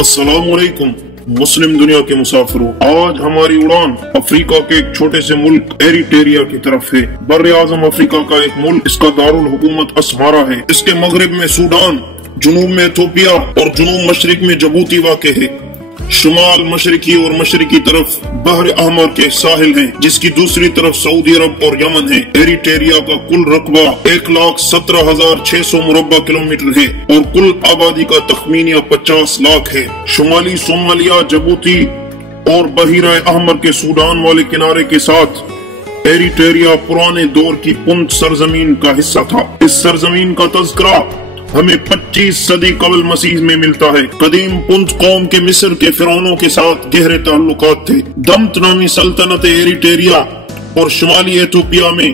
अस्सलाम वालेकुम मुस्लिम दुनिया के मुसाफिरों, आज हमारी उड़ान अफ्रीका के एक छोटे से मुल्क एरिट्रिया की तरफ है। बर्रे आज़म अफ्रीका का एक मुल्क, इसका दारुल हुकूमत अस्मारा है। इसके मगरिब में सूडान, जुनूब में इथोपिया और जुनूब मशरिक में जबूती वाक़े है। शुमाल मशरिकी और मशरिकी तरफ बहर अहमर के साहिल हैं, जिसकी दूसरी तरफ सऊदी अरब और यमन है। एरिट्रिया का कुल रकबा 1,17,600 मुरब्बा किलोमीटर है और कुल आबादी का तखमीनिया 50 लाख है। शुमाली सोमालिया, जबूती और बहिरा अहमर के सूडान वाले किनारे के साथ एरिट्रिया पुराने दौर की पुंत सरजमीन का हिस्सा था। इस सरजमीन का तज़किरा हमें 25 सदी कबल मसीह में मिलता है। कदीम पुंत कौम के मिस्र के फिरौनों के साथ गहरे ताल्लुकात थे। दम्त नामी सल्तनत एरिट्रिया और शुमाली इथोपिया में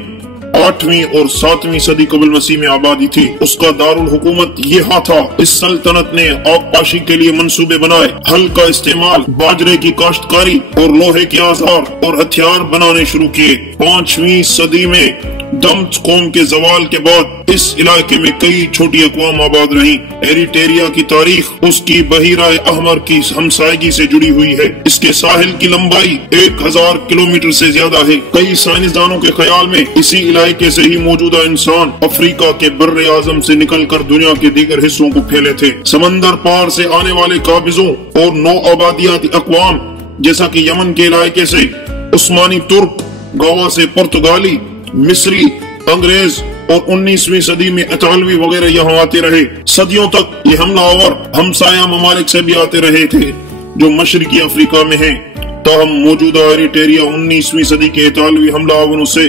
8वीं और 7वीं सदी कबल मसीह में आबादी थी। उसका दारुल हुकूमत यहाँ था। इस सल्तनत ने आबपाशी के लिए मंसूबे बनाए, हल का इस्तेमाल, बाजरे की काश्तकारी और लोहे के औजार और हथियार बनाने शुरू किए। 5वीं सदी में दम्त कौम के जवाल के बाद इस इलाके में कई छोटी अक़वाम आबाद रहीं। एरिट्रिया की तारीख उसकी बहिरा अहमर की हमसायगी से जुड़ी हुई है। इसके साहिल की लंबाई 1000 किलोमीटर से ज्यादा है। कई साइंसदानों के ख्याल में इसी इलाके से ही मौजूदा इंसान अफ्रीका के बर्रे आज़म से निकलकर दुनिया के दीगर हिस्सों को फैले थे। समंदर पार से आने वाले काबिजों और नौ आबादियाती अक़वाम, जैसा कि यमन के इलाके से उस्मानी तुर्क, गोवा से पुर्तगाली, मिस्री, अंग्रेज और 19वीं सदी में इतालवी वगैरह यहाँ आते रहे। सदियों तक ये हमलावर हमसाया ममालिक से भी आते रहे थे जो मशरिकी अफ्रीका में हैं। ताहम मौजूदा एरिट्रिया 19वीं सदी के इतालवी हमलावरों से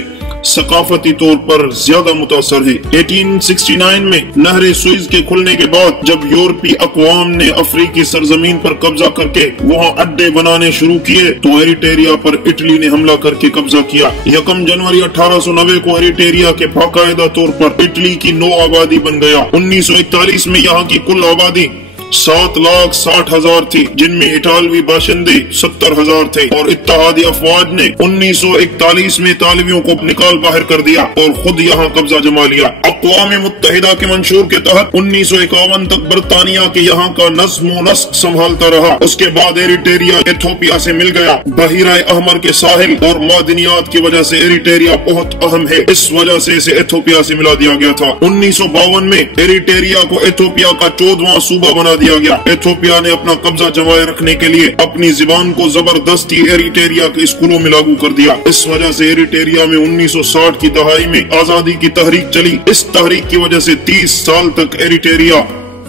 सकाफती तौर पर ज्यादा मुतासर है। 1869 में नहर सुइज के खुलने के बाद जब यूरोपीय अक़वाम ने अफ्रीकी सरजमीन पर कब्जा करके वहाँ अड्डे बनाने शुरू किए तो एरिट्रिया पर इटली ने हमला करके कब्जा किया। 1 जनवरी 1890 को एरिट्रिया के बाकायदा तौर पर इटली की नौ आबादी बन गया। 1941 में यहाँ की कुल आबादी 7,60,000 थी, जिनमें इटालवी बाशिंदे 70,000 थे और इत्तेहादी अफवाज ने 1941 में इतालवियों को निकाल बाहर कर दिया और खुद यहाँ कब्जा जमा लिया। अक़वाम मुत्तहिदा के मंशूर के तहत 1951 तक बरतानिया के यहाँ का नज़्म व नस्क संभालता रहा। उसके बाद एरिट्रिया इथोपिया से मिल गया। बहिरा अहमर के साहिल और मादनियात की वजह से एरिट्रिया बहुत अहम है, इस वजह से इसे इथोपिया से मिला दिया गया था। 1952 में एरिट्रिया को इथोपिया का 14वां सूबा बना दिया गया। इथोपिया ने अपना कब्जा जमाए रखने के लिए अपनी ज़बान को जबरदस्ती एरिट्रिया के स्कूलों में लागू कर दिया। इस वजह से एरिट्रिया में 1960 की दहाई में आजादी की तहरीक चली। इस तहरीक की वजह से 30 साल तक एरिट्रिया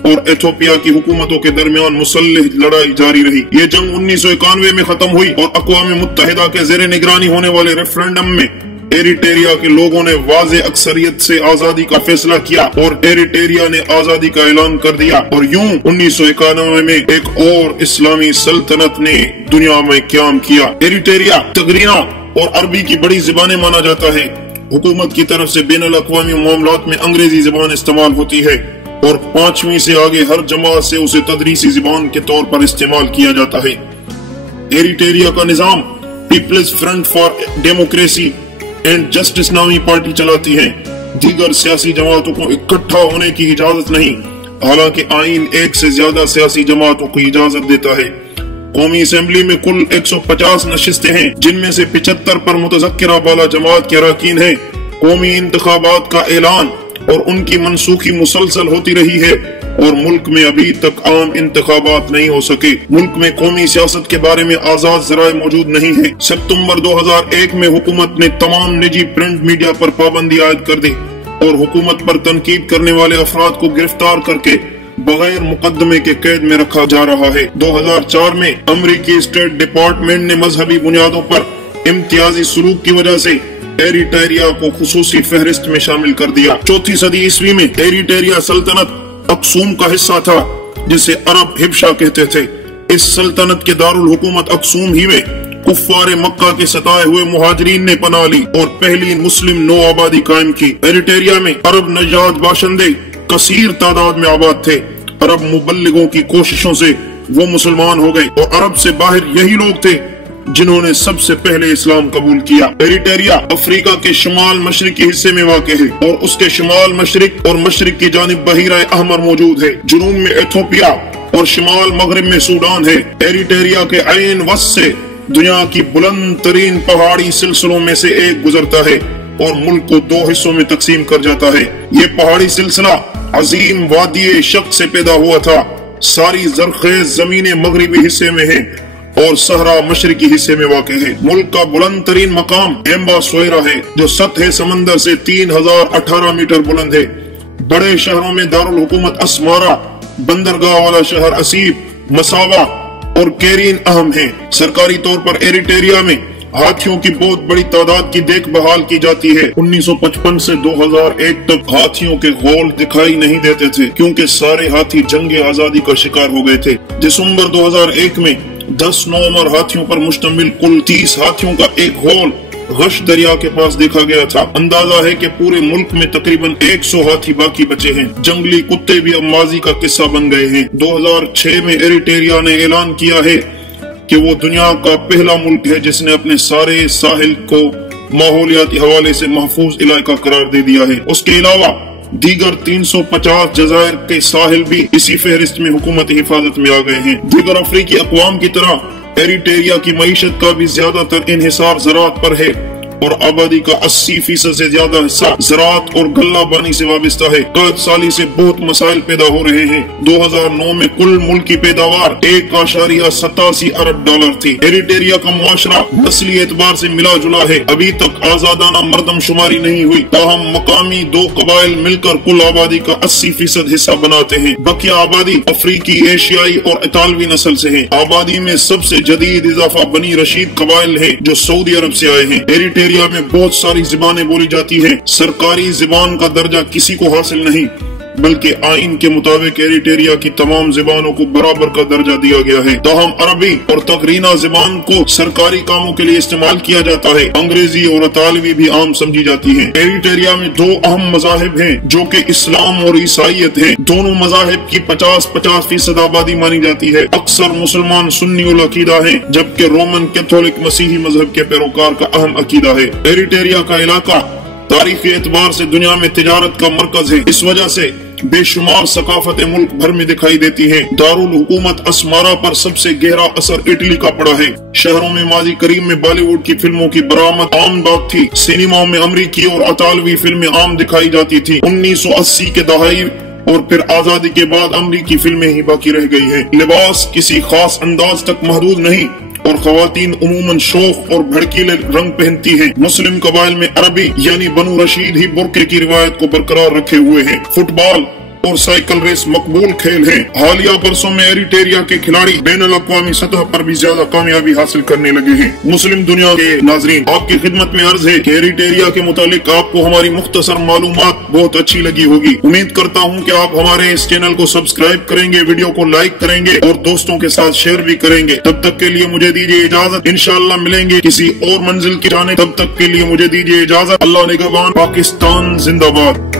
और इथोपिया की हुकूमतों के दरमियान मुसल्लह लड़ाई जारी रही। ये जंग 1991 में खत्म हुई और अक़वाम मुत्तहिदा के ज़ेरे निगरानी होने वाले रेफरेंडम में एरिट्रिया के लोगों ने वाज़े अक्सरियत से आजादी का फैसला किया और एरिट्रिया ने आजादी का ऐलान कर दिया। और यूं 1991 में एक और इस्लामी सल्तनत ने दुनिया में क़याम किया। एरिट्रिया तगरीना और अरबी की बड़ी ज़बानें माना जाता है। हुकूमत की तरफ से बैनुल अक़वामी मामलात में अंग्रेजी ज़बान इस्तेमाल होती है और 5वीं से आगे हर जमात से उसे तदरीसी ज़बान के तौर पर इस्तेमाल किया जाता है। एरिट्रिया का निज़ाम people's front for democracy and justice नामी पार्टी चलाती है। दीगर सियासी जमातों को इकट्ठा होने की इजाजत नहीं, हालांकि आईन एक से ज्यादा सियासी जमातों को इजाजत देता है। कौमी असेंबली में कुल 150 नशिस्तें हैं, जिनमें से 75 पर मुतज़क्किरा बाला जमात के अरकान हैं। कौमी इंतखाबात का ऐलान और उनकी मनसूखी मुसलसल होती रही है और मुल्क में अभी तक आम इंतखाबात नहीं हो सके। मुल्क में कौमी सियासत के बारे में आजाद ज़राए मौजूद नहीं है। सितंबर 2001 में हुकूमत ने तमाम निजी प्रिंट मीडिया पर पाबंदी आयद कर दी और हुकूमत पर तनकीद करने वाले अफराद को गिरफ्तार करके बगैर मुकदमे के कैद में रखा जा रहा है। 2004 में अमरीकी स्टेट डिपार्टमेंट ने मजहबी बुनियादों पर इम्तियाजी सलूक की वजह से एरिट्रिया को खुसूसी फहरिस्त में शामिल कर दिया। 4वीं सदी ईस्वी में एरिट्रिया सल्तनत अक्सूम का हिस्सा था, जिसे अरब हिबशा कहते थे। इस सल्तनत के दारुल हुकूमत अक्सूम ही में कुफ्फार मक्का के सताए हुए मुहाजिरीन ने पनाह ली और पहली मुस्लिम नौ आबादी कायम की। एरिट्रिया में अरब नजात बाशिंदे कसीर तादाद में आबाद थे। अरब मुबल्लिगों की कोशिशों से वो मुसलमान हो गए और अरब से बाहर यही लोग थे जिन्होंने सबसे पहले इस्लाम कबूल किया। एरिट्रिया अफ्रीका के शुमाल मशरिकी हिस्से में वाक़ है और उसके शुमाल मशरिक और मशरिक की जानिब बहिरा अहमर मौजूद है। जुनूब में इथोपिया اور شمال مغرب میں سوڈان ہے۔ ایریٹریا کے عین وسط سے دنیا کی بلند ترین پہاڑی سلسلوں میں سے ایک گزرتا ہے اور ملک کو 2 حصوں میں تقسیم کر جاتا ہے۔ یہ پہاڑی سلسلہ عظیم وادی شق سے پیدا ہوا تھا۔ ساری زرخیز زمینیں مغربی حصے میں ہیں اور صحرا مشرقی حصے میں واقع ہے۔ ملک کا بلند ترین مقام ایمبا سویرا ہے جو سطح سمندر سے 3018 میٹر بلند ہے۔ بڑے شہروں میں دارالحکومت اسمارا، بندرگاہ والا شہر اسیب، مساوا اور کیرین اہم ہیں۔ سرکاری طور پر ایریٹریا میں ہاتھیوں کی بہت بڑی تعداد کی دیکھ بھال کی جاتی ہے۔ 1955 سے 2001 تک ہاتھیوں کے غول دکھائی نہیں دیتے تھے کیونکہ سارے ہاتھی جنگ آزادی کا شکار ہو گئے تھے۔ دسمبر 2001 میں 10 نوعمر ہاتھیوں پر مشتمل کل 30 ہاتھیوں کا ایک غول غش دریا کے پاس دیکھا گیا تھا۔ اندازہ ہے کہ پورے ملک میں تقریباً 100 ہاتھی باقی بچے ہیں۔ جنگلی کتے بھی اب ماضی کا قصہ بن گئے ہیں۔ 2006 میں ایریٹریا نے اعلان کیا ہے کہ وہ دنیا کا پہلا ملک ہے جس نے اپنے سارے ساحل کو ماحولیاتی حوالے سے محفوظ علاقہ قرار دے دیا ہے۔ اس کے علاوہ دیگر 350 جزائر کے ساحل بھی اسی فہرست میں حکومتی حفاظت میں آ گئے ہیں۔ دیگر افریقی اقوام کی طرح ایریٹریا کی معیشت کا بھی زیادہ تر انحصار زراعت پر ہے اور آبادی کا 80% سے زیادہ حصہ زراعت اور غلہ بانی سے وابستہ ہے۔ قحط سالی سے بہت مسائل پیدا ہو رہے ہیں۔ 2009 میں کل ملک کی پیداوار $1.87 ارب تھی۔ ایریٹریا کا معاشرہ نسلی اعتبار سے ملا جلا ہے۔ ابھی تک آزادانہ مردم شماری نہیں ہوئی، تاہم مقامی 2 قبائل مل کر کل آبادی کا 80% حصہ بناتے ہیں۔ بقیہ آبادی افریقی، ایشیائی اور اطالوی نسل سے ہے۔ آبادی میں سب سے جدید اضافہ بنی رشید قبائل ہے جو سعودی عرب سے آئے ہیں۔ ایریٹریا میں بہت ساری زبانیں بولی جاتی ہیں۔ سرکاری زبان کا درجہ کسی کو حاصل نہیں، بلکہ آئین کے مطابق ایریٹریا کی تمام زبانوں کو برابر کا درجہ دیا گیا ہے۔ تاہم عربی اور تقرینہ زبان کو سرکاری کاموں کے لیے استعمال کیا جاتا ہے۔ انگریزی اور اطالوی بھی عام سمجھی جاتی ہیں۔ ایریٹریا میں 2 اہم مذاہب ہیں جو کہ اسلام اور عیسائیت ہیں۔ دونوں مذاہب کی 50% آبادی مانی جاتی ہے۔ اکثر مسلمان سنی العقیدہ ہیں جبکہ رومن کیتھولک مسیحی مذہب کے پیروکار کا اہم عقیدہ ہے۔ ایریٹریا کا علاقہ تاریخی اعتبار سے دنیا میں تجارت کا مرکز ہے۔ اس وجہ سے بے شمار ثقافتیں ملک بھر میں دکھائی دیتی ہیں۔ دارالحکومت اسمارا پر سب سے گہرا اثر اٹلی کا پڑا ہے۔ شہروں میں ماضی قریب میں بالی ووڈ کی فلموں کی برآمد عام بات تھی۔ سینماؤں میں امریکی اور اطالوی فلمیں عام دکھائی جاتی تھی۔ 1980 کے دہائی اور پھر آزادی کے بعد امریکی فلمیں ہی باقی رہ گئی ہیں۔ لباس کسی خاص انداز تک محدود نہیں اور خواتین عموماً شوخ اور بھڑکیلے رنگ پہنتی ہیں۔ مسلم قبائل میں عربی یعنی بنو رشید ہی برقعے کی روایت کو برقرار رکھے ہوئے ہیں۔ فٹ بال اور سائیکل ریس مقبول کھیل ہیں۔ حالیہ برسوں میں ایریٹریا کے کھلاڑی بین الاقوامی سطح پر بھی زیادہ کامیابی حاصل کرنے لگے ہیں۔ مسلم دنیا کے ناظرین، آپ کی خدمت میں عرض ہے کہ ایریٹریا کے متعلق آپ کو ہماری مختصر معلومات بہت اچھی لگی ہوگی۔ امید کرتا ہوں کہ آپ ہمارے اس چینل کو سبسکرائب کریں گے، ویڈیو کو لائک کریں گے اور دوستوں کے ساتھ شیئر بھی کریں گے۔ تب تک کے لیے مجھے دیجیے اجازت، انشاءاللہ ملیں گے کسی اور منزل کی جانب۔ تب تک کے لیے مجھے دیجیے اجازت۔ اللہ نگہبان، پاکستان زندہ باد۔